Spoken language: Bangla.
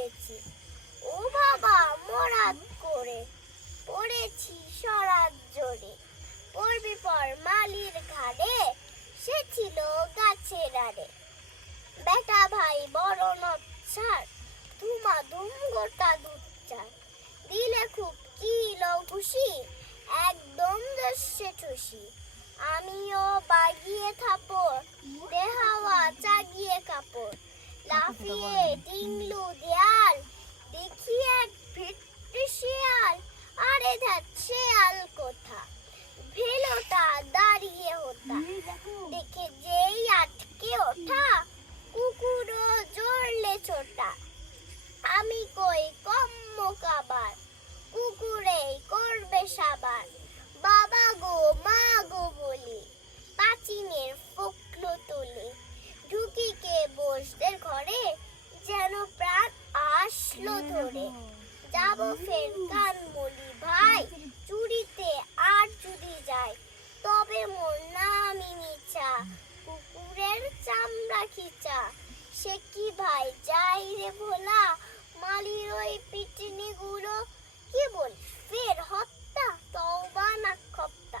পড়েছি, ও বাবা মরাদ করে পড়েছি সরাত জোরে। পড়বি পর মালির ঘাড়ে, সে ছিল গাছের আড়ে। বেটা ভাই বড় নচ্ছার, ধুমাধুম গোটা দুধ দিলে খুব কি লও খুশি, একদম দস্যে ঠুসি। আমিও বাগিয়ে থাপড়, দেহাওয়া চাগিয়ে কাপড়। লাফিয়ে ডিংলু দেয়াল, দেখি এক ভিটে শিয়াল। আরে ধ্যাৎ শেয়াল কোথা, ভেলোটা দাঁড়িয়ে হোতা। দেখে যেই আটকে ওঠা, কুকুরও জড়লে ছোটা। আমি কই কম্ম কাবার, কুকুরেই করবে সাবার। বাবা গো মা গো বলি, পাচিনের ফোকলো তুলি। ঢুকিকে বসদের ঘরে, যেন প্রাণ আসলো ধরে। যাবো ফের কান বলি ভাই, চুরিতে আর যদি যাই, তবে মোর নামই নিচা, কুকুরের চামড়া খিচা। সে কি ভাই যাই রে ভোলা, মালির ওই পিটনি গুলো, কি বল ফের হত্যা, তওবা না খপ্তা।